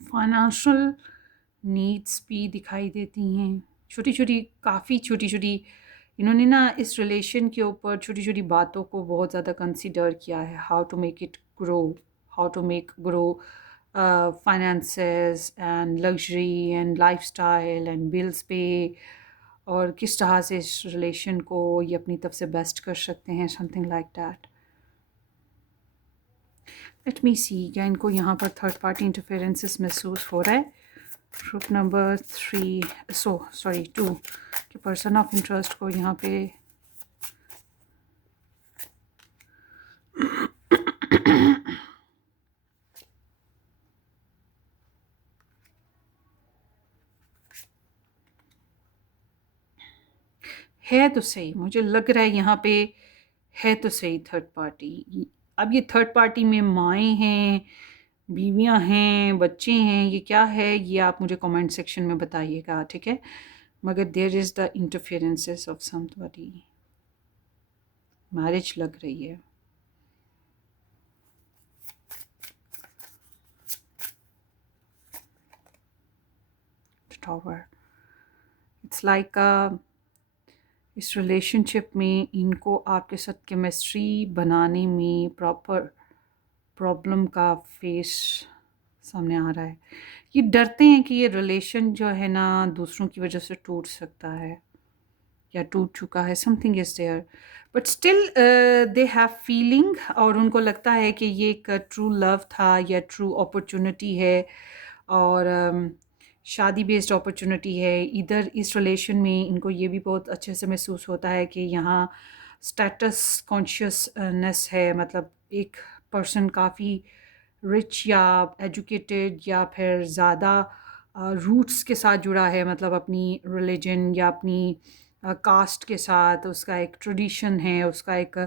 फाइनेंशियल नीड्स भी दिखाई देती हैं, छोटी छोटी, काफ़ी छोटी छोटी। इन्होंने ना इस रिलेशन के ऊपर छोटी छोटी बातों को बहुत ज़्यादा कंसिडर किया है, how to make it grow, how to make grow finances and luxury and lifestyle and bills pay, और किस तरह से इस रिलेशन को ये अपनी तरफ से बेस्ट कर सकते हैं, something like that. Let me see, क्या इनको यहाँ पर थर्ड पार्टी इंटरफेरेंसेस महसूस हो रहा है? ग्रुप नंबर 3, सॉरी 2 कि पर्सन ऑफ इंटरेस्ट को यहाँ पे है तो सही, मुझे लग रहा है यहाँ पे है तो सही थर्ड पार्टी। अब ये थर्ड पार्टी में माएँ हैं, बीवियाँ हैं, बच्चे हैं, ये क्या है, ये आप मुझे कमेंट सेक्शन में बताइएगा, ठीक है? मगर there is the interferences of somebody, marriage लग रही है। टॉवर, इट्स लाइक इस रिलेशनशिप में इनको आपके साथ केमिस्ट्री बनाने में प्रॉब्लम का फेस सामने आ रहा है। ये डरते हैं कि ये रिलेशन जो है ना दूसरों की वजह से टूट सकता है या टूट चुका है, something is there, but still they have feeling, और उनको लगता है कि ये एक ट्रू लव था या ट्रू अपॉर्चुनिटी है, और शादी बेस्ड अपॉर्चुनिटी है। इधर इस रिलेशन में इनको ये भी बहुत अच्छे से महसूस होता है कि यहाँ स्टेटस कॉन्शियसनेस है, मतलब एक पर्सन काफ़ी रिच या एजुकेटेड या फिर ज़्यादा रूट्स के साथ जुड़ा है, मतलब अपनी रिलीजन या अपनी कास्ट के साथ, उसका एक ट्रेडिशन है, उसका एक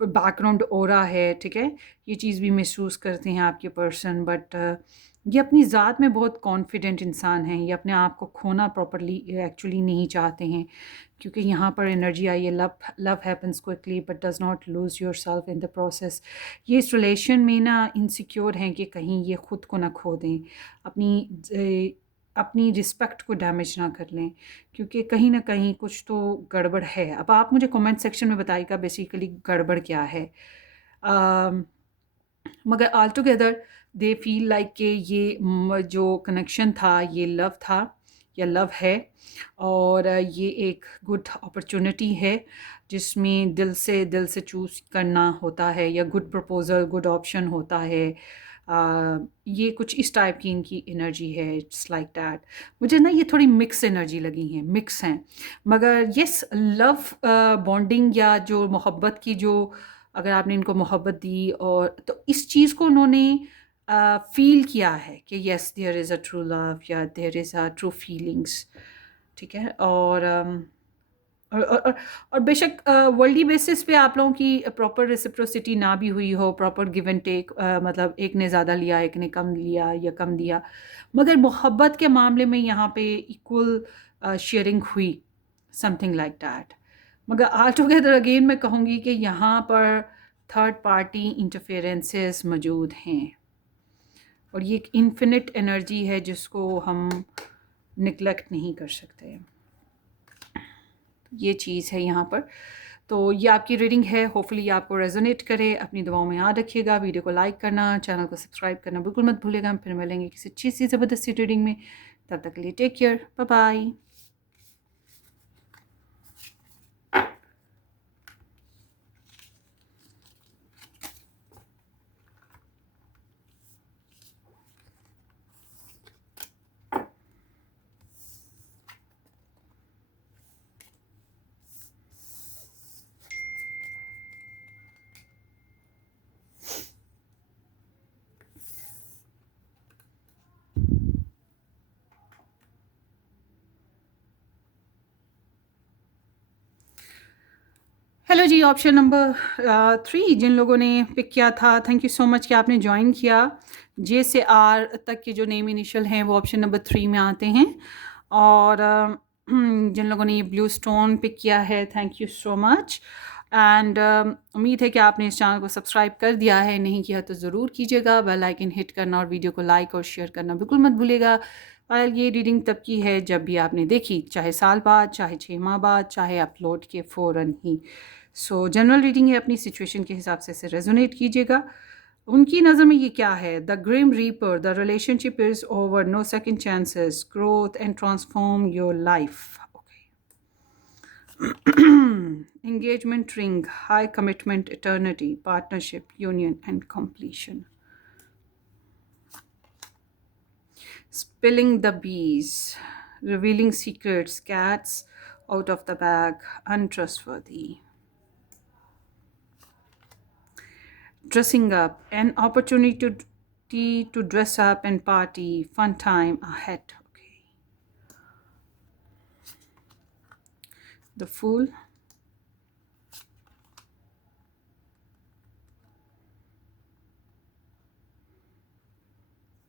बैकग्राउंड ओरा है, ठीक है? ये चीज़ भी महसूस करते हैं आपके पर्सन, बट ये अपनी ज़ात में बहुत कॉन्फिडेंट इंसान हैं, ये अपने आप को खोना प्रॉपरली एक्चुअली नहीं चाहते हैं, क्योंकि यहाँ पर एनर्जी आई है love, love happens quickly but does not lose your self in the process. ये इस रिलेशन में ना इनसिक्योर हैं कि कहीं ये ख़ुद को ना खो दें, अपनी रिस्पेक्ट को डैमेज ना कर लें, क्योंकि कहीं ना कहीं कुछ तो गड़बड़ है। अब आप मुझे कमेंट सेक्शन में बताइएगा बेसिकली गड़बड़ क्या है। मगर all together they feel like कि ये जो कनेक्शन था ये लव था या लव है, और ये एक गुड अपॉर्चुनिटी है जिसमें दिल से चूज़ करना होता है, या गुड प्रपोज़ल, गुड ऑप्शन होता है। ये कुछ इस टाइप की इनकी एनर्जी है, इट्स लाइक दैट। मुझे ना ये थोड़ी मिक्स एनर्जी लगी हैं, मिक्स हैं, मगर येस लव बॉन्डिंग या जो मोहब्बत की जो, अगर आपने इनको मोहब्बत दी और तो इस चीज़ को उन्होंने फ़ील किया है कि yes there is a true love या there is a true feelings, ठीक है? और और बेशक वर्ल्डली बेसिस पे आप लोगों की प्रॉपर रेसिप्रोसिटी ना भी हुई हो, प्रॉपर गिव एंड टेक, मतलब एक ने ज़्यादा लिया, एक ने कम लिया या कम दिया, मगर मोहब्बत के मामले में यहाँ पे इक्वल शेयरिंग हुई, समथिंग लाइक दैट। मगर ऑल टुगेदर अगेन मैं कहूँगी कि यहाँ पर थर्ड पार्टी इंटरफेरेंसेस मौजूद हैं, और ये एक इन्फिनिट एनर्जी है जिसको हम निगलेक्ट नहीं कर सकते। ये चीज़ है यहाँ पर। तो ये आपकी रीडिंग है, होपफुली ये आपको रेजोनेट करे। अपनी दुआओं में याद रखिएगा, वीडियो को लाइक करना, चैनल को सब्सक्राइब करना बिल्कुल मत भूलिएगा। फिर मिलेंगे किसी अच्छी सी ज़बरदस्ती रीडिंग में, तब तक के लिए take care, bye bye. Hello जी, ऑप्शन नंबर 3 जिन लोगों ने पिक किया था, थैंक यू सो मच कि आपने ज्वाइन किया। जे से आर तक के जो नेम इनिशियल हैं वो ऑप्शन नंबर 3 में आते हैं। और जिन लोगों ने ये ब्लू स्टोन पिक किया है, thank you so much. And उम्मीद है कि आपने इस चैनल को सब्सक्राइब कर दिया है, नहीं किया तो ज़रूर कीजिएगा। बेल आइकन हिट करना और वीडियो को लाइक और शेयर करना बिल्कुल मत भूलिएगा। और ये रीडिंग तब की है जब भी आपने देखी, चाहे साल बाद, चाहे 6 माह बाद, चाहे अपलोड के फ़ौरन ही। सो जनरल रीडिंग है, अपनी सिचुएशन के हिसाब से इसे रेजोनेट कीजिएगा। उनकी नज़र में ये क्या है? The grim reaper, the relationship is over, no second chances, growth and transform your life. Engagement ring, high commitment, eternity, partnership, union, and completion. Spilling the bees, revealing secrets, cats out of the bag, untrustworthy. Dressing up, an opportunity to dress up and party, fun time ahead. Okay. The Fool.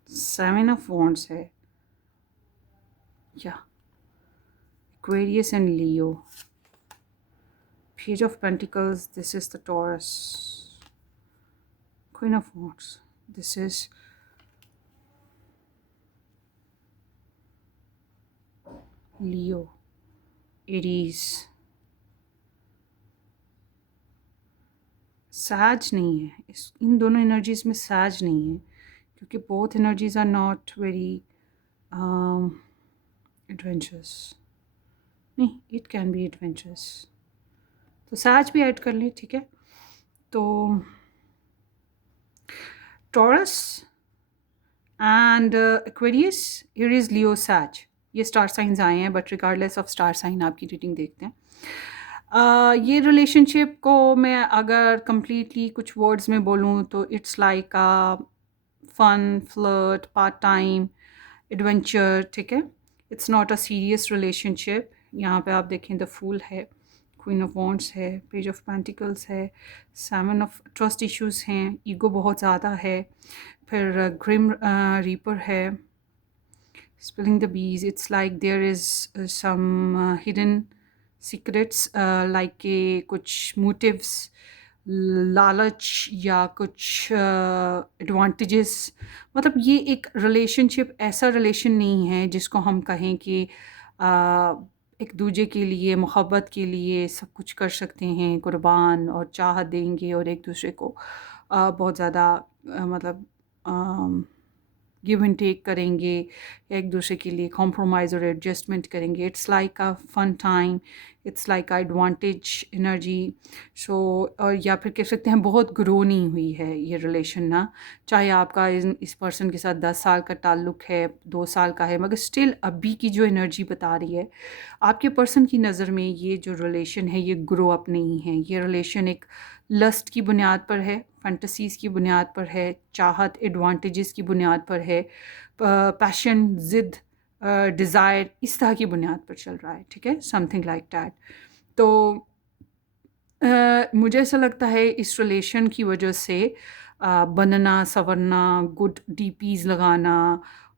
Seven of Wands है, yeah. Aquarius and Leo. Page of Pentacles, this is the Taurus. Queen of Wands, this is Leo. Aries. साज नहीं है, इन दोनों energies में साज नहीं है, क्योंकि both energies are not very adventurous. नहीं, इट कैन बी एडवेंचरस, तो साज भी ऐड कर लें, ठीक है। तो Taurus and Aquarius, Aries, Leo, Sag, ये स्टार साइंस आए हैं, but regardless of star sign आपकी रीडिंग देखते हैं। ये रिलेशनशिप को मैं अगर कंप्लीटली कुछ वर्ड्स में बोलूँ तो it's like fun, flirt, part time, adventure, ठीक है। It's not a serious relationship. यहाँ पे आप देखें, द फूल है, क्वीन ऑफ वॉन्ड्स है, पेज ऑफ पेंटिकल्स है, सेवन ऑफ ट्रस्ट इश्यूज़ हैं, ईगो बहुत ज़्यादा है, फिर ग्रिम रीपर है, spilling the beans, it's like there is some hidden secrets, like के कुछ मोटिव्स, लालच या कुछ एडवांटेजेस। मतलब ये एक रिलेशनशिप ऐसा रिलेशन नहीं है जिसको हम कहें कि एक दूजे के लिए, मोहब्बत के लिए सब कुछ कर सकते हैं, कुर्बान और चाह देंगे और एक दूसरे को बहुत ज़्यादा मतलब गिव एंड टेक करेंगे, एक दूसरे के लिए कॉम्प्रोमाइज़ और एडजस्टमेंट करेंगे। It's like a fun time, it's like a advantage energy. So और या फिर कह सकते हैं बहुत ग्रो नहीं हुई है ये रिलेशन ना, चाहे आपका इस पर्सन के साथ 10 साल का ताल्लुक़ है, 2 साल का है, मगर स्टिल अभी की जो एनर्जी बता रही है आपके पर्सन की नज़र में, ये जो रिलेशन है ये ग्रो अप नहीं है। ये रिलेशन एक लस्ट की बुनियाद पर है, फैंटसीज़ की बुनियाद पर है, चाहत, एडवांटेजेस की बुनियाद पर है, पैशन, ज़िद, डिज़ायर, इस तरह की बुनियाद पर चल रहा है, ठीक है, समथिंग लाइक दैट। तो मुझे ऐसा लगता है इस रिलेशन की वजह से बनना संवरना, गुड डीपीज़ लगाना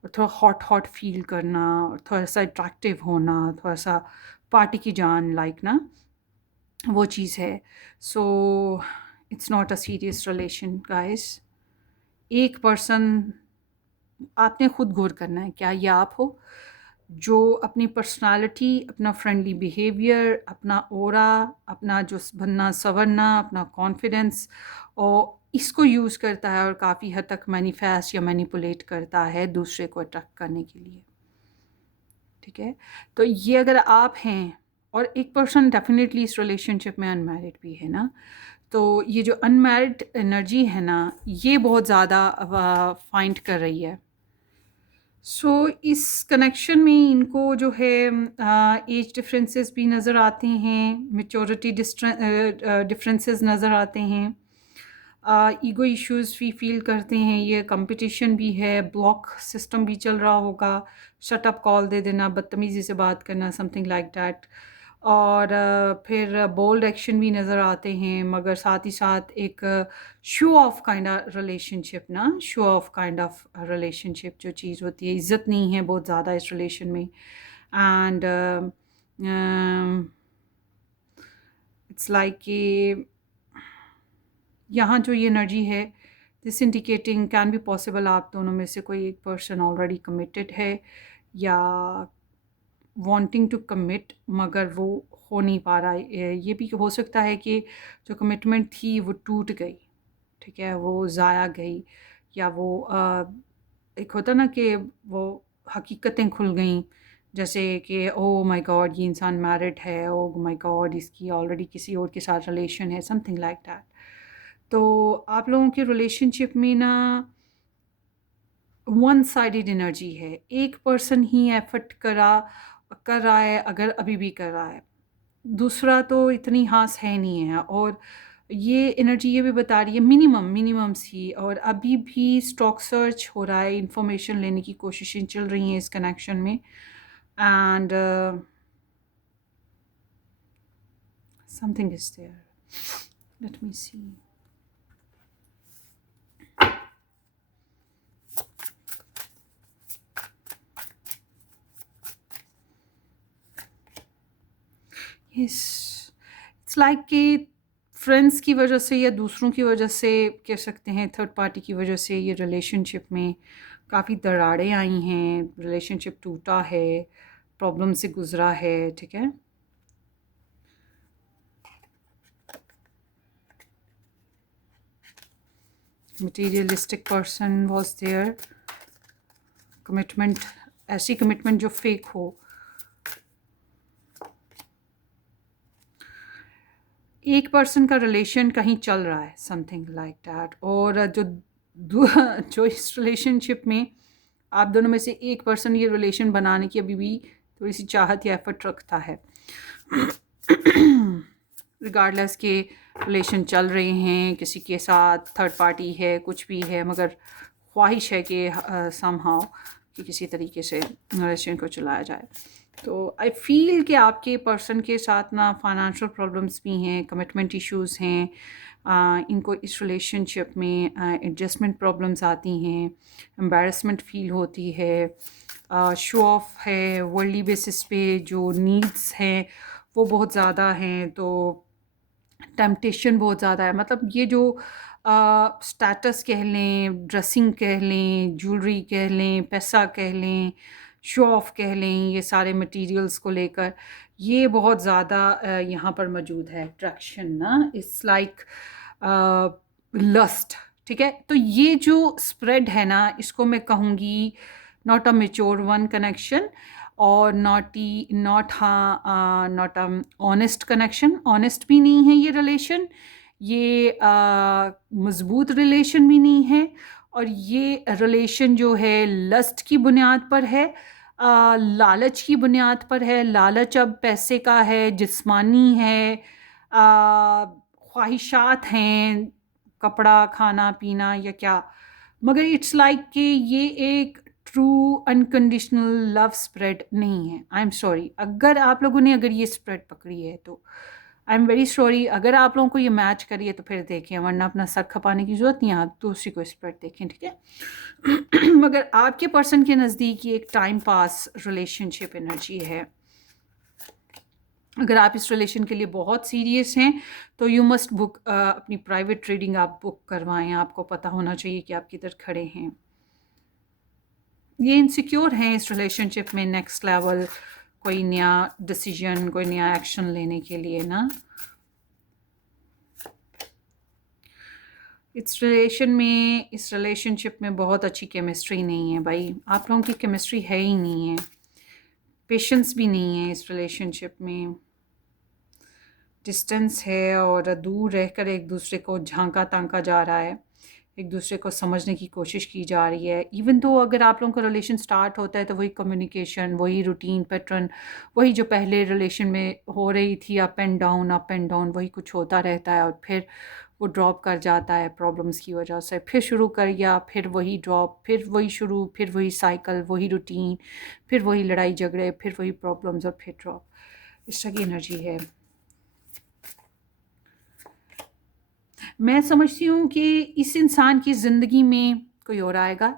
और थोड़ा हॉट हॉट फील करना और थोड़ा सा अट्रैक्टिव होना, थोड़ा सा पार्टी की जान लाइक ना, वो चीज़ है। So it's not a serious relation guys. एक पर्सन, आपने खुद गौर करना है, क्या ये आप हो जो अपनी पर्सनालिटी, अपना फ्रेंडली बिहेवियर, अपना ऑरा, अपना जो बनना संवरना, अपना कॉन्फिडेंस और इसको यूज़ करता है और काफ़ी हद तक मैनिफेस्ट या मैनिपुलेट करता है दूसरे को अट्रैक्ट करने के लिए, ठीक है? तो ये अगर आप हैं और एक पर्सन डेफिनेटली इस रिलेशनशिप में अनमैरिड भी है ना, तो ये जो अनमैरिड एनर्जी है ना, ये बहुत ज़्यादा फाइंड कर रही है। सो इस कनेक्शन में इनको जो है एज डिफरेंसेस भी नज़र आते हैं, मेच्योरिटी डिफरेंसेस नज़र आते हैं, ईगो इश्यूज भी फील करते हैं, ये कंपटीशन भी है, ब्लॉक सिस्टम भी चल रहा होगा, शट अप कॉल दे देना, बदतमीज़ी से बात करना, समथिंग लाइक दैट। और फिर बोल्ड एक्शन भी नज़र आते हैं, मगर साथ ही साथ एक show off kind of relationship ना, show off kind of relationship जो चीज़ होती है, इज़्ज़त नहीं है बहुत ज़्यादा इस रिलेशन में। एंड इट्स लाइक कि यहाँ जो ये एनर्जी है, this indicating can be possible आप दोनों में से कोई एक पर्सन ऑलरेडी कमिटेड है या वांटिंग टू कमिट, मगर वो हो नहीं पा रहा है। ये भी हो सकता है कि जो कमिटमेंट थी वो टूट गई, ठीक है, वो ज़ाया गई, या वो एक होता ना कि वो हकीकतें खुल गई, जैसे कि ओ माय गॉड ये इंसान मैरिड है, ओ माय गॉड इसकी ऑलरेडी किसी और के साथ रिलेशन है, समथिंग लाइक दैट। तो आप लोगों के रिलेशनशिप में ना वन साइडेड एनर्जी है, एक पर्सन ही एफर्ट कर रहा है, अगर अभी भी कर रहा है, दूसरा तो इतनी हास है नहीं है। और ये एनर्जी ये भी बता रही है मिनिमम सी, और अभी भी स्टॉक सर्च हो रहा है, इंफॉर्मेशन लेने की कोशिशें चल रही हैं इस कनेक्शन में। And something is there, let me see. Yes, it's like कि फ्रेंड्स की वजह से या दूसरों की वजह से कह सकते हैं, थर्ड पार्टी की वजह से ये रिलेशनशिप में काफ़ी दरारें आई हैं, रिलेशनशिप टूटा है, प्रॉब्लम से गुजरा है, ठीक है। Materialistic person was there, commitment, ऐसी कमिटमेंट जो फेक हो। एक पर्सन का रिलेशन कहीं चल रहा है, समथिंग लाइक दैट, और जो इस रिलेशनशिप में आप दोनों में से एक पर्सन ये रिलेशन बनाने की अभी भी थोड़ी सी चाहत या एफर्ट रखता है, रिगार्डलेस के रिलेशन चल रहे हैं, किसी के साथ थर्ड पार्टी है, कुछ भी है, मगर ख्वाहिश है कि समहाउ कि किसी तरीके से रिलेशन को चलाया जाए। तो आई फील कि आपके पर्सन के साथ ना फाइनेंशियल प्रॉब्लम्स भी हैं, कमिटमेंट इश्यूज़ हैं, इनको इस रिलेशनशिप में एडजस्टमेंट प्रॉब्लम्स आती हैं, एम्बैरसमेंट फील होती है, शो ऑफ है, वर्ल्डली बेसिस पे जो नीड्स हैं वो बहुत ज़्यादा हैं, तो टेम्पटेशन बहुत ज़्यादा है। मतलब ये जो स्टेटस कह लें, ड्रेसिंग कह लें, ज्वेलरी कह लें, पैसा कह लें, शो ऑफ कह लें, ये सारे मटेरियल्स को लेकर ये बहुत ज़्यादा यहाँ पर मौजूद है, अट्रैक्शन ना, इट्स लाइक लस्ट, ठीक है। तो ये जो स्प्रेड है ना, इसको मैं कहूँगी not a mature one connection, और नॉट ऑनेस्ट कनेक्शन, ऑनेस्ट भी नहीं है ये रिलेशन, ये मज़बूत रिलेशन भी नहीं है, और ये रिलेशन जो है लस्ट की बुनियाद पर है, लालच की बुनियाद पर है। लालच अब पैसे का है, जिस्मानी है, ख्वाहिशात हैं, कपड़ा, खाना पीना या क्या, मगर इट्स लाइक कि ये एक ट्रू अनकंडीशनल लव स्प्रेड नहीं है। आई एम सॉरी, अगर ये स्प्रेड पकड़ी है तो आई एम वेरी सॉरी। अगर आप लोगों को ये मैच करिए तो फिर देखें, वरना अपना सर खपाने की ज़रूरत नहीं है, आप दूसरी को स्प्रेड देखें, ठीक है। मगर आपके पर्सन के नज़दीक ये एक टाइम पास रिलेशनशिप एनर्जी है। अगर आप इस रिलेशन के लिए बहुत सीरियस हैं तो यू मस्ट बुक अपनी प्राइवेट रीडिंग आप बुक करवाएं। आपको पता होना चाहिए कि आप किधर खड़े हैं। ये इनसिक्योर हैं इस रिलेशनशिप में, नेक्स्ट लेवल कोई नया डिसीजन, कोई नया एक्शन लेने के लिए ना। इस रिलेशनशिप में बहुत अच्छी केमिस्ट्री नहीं है भाई। आप लोगों की केमिस्ट्री है ही नहीं है, पेशेंस भी नहीं है इस रिलेशनशिप में। डिस्टेंस है और दूर रहकर एक दूसरे को झांका तांका जा रहा है, एक दूसरे को समझने की कोशिश की जा रही है। इवन तो अगर आप लोगों का रिलेशन स्टार्ट होता है तो वही कम्युनिकेशन, वही रूटीन पैटर्न, वही जो पहले रिलेशन में हो रही थी, अप एंड डाउन, वही कुछ होता रहता है और फिर वो ड्रॉप कर जाता है प्रॉब्लम्स की वजह से। फिर शुरू कर गया, फिर वही ड्रॉप, फिर वही शुरू, फिर वही साइकिल, वही रूटीन, फिर वही लड़ाई झगड़े, फिर वही प्रॉब्लम्स और फिर ड्रॉप। इस तरह की एनर्जी है। मैं समझती हूँ कि इस इंसान की ज़िंदगी में कोई और आएगा,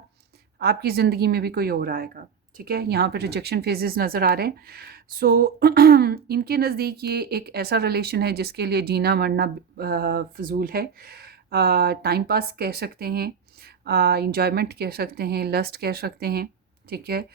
आपकी ज़िंदगी में भी कोई और आएगा, ठीक है। यहाँ पे रिजेक्शन फेजेस नज़र आ रहे हैं। सो इनके नज़दीक ये एक ऐसा रिलेशन है जिसके लिए जीना मरना फजूल है। टाइम पास कह सकते हैं, इंजॉयमेंट कह सकते हैं, लस्ट कह सकते हैं, ठीक है,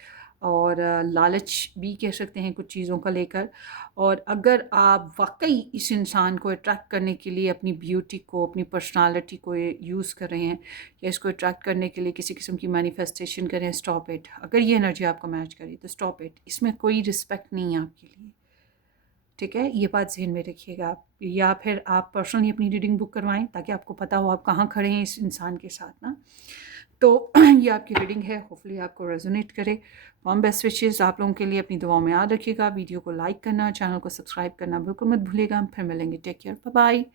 और लालच भी कह सकते हैं कुछ चीज़ों का लेकर। और अगर आप वाकई इस इंसान को अट्रैक्ट करने के लिए अपनी ब्यूटी को, अपनी पर्सनालिटी को यूज़ कर रहे हैं या इसको अट्रैक्ट करने के लिए किसी किस्म की मैनिफेस्टेशन करें, स्टॉप इट। अगर ये एनर्जी आपको मैच करी तो स्टॉप इट। इसमें कोई रिस्पेक्ट नहीं है आपके लिए, ठीक है। ये बात ज़हन में रखिएगा आप, या फिर आप पर्सनली अपनी रीडिंग बुक करवाएं ताकि आपको पता हो आप कहाँ खड़े हैं इस इंसान के साथ ना। तो ये आपकी रीडिंग है, होपफुली आपको रेजोनेट करे। वार्म बेस्ट विशेस आप लोगों के लिए, अपनी दुआओं में याद रखिएगा। वीडियो को लाइक करना, चैनल को सब्सक्राइब करना बिल्कुल मत भूलिएगा। हम फिर मिलेंगे, टेक केयर, बाय बाय।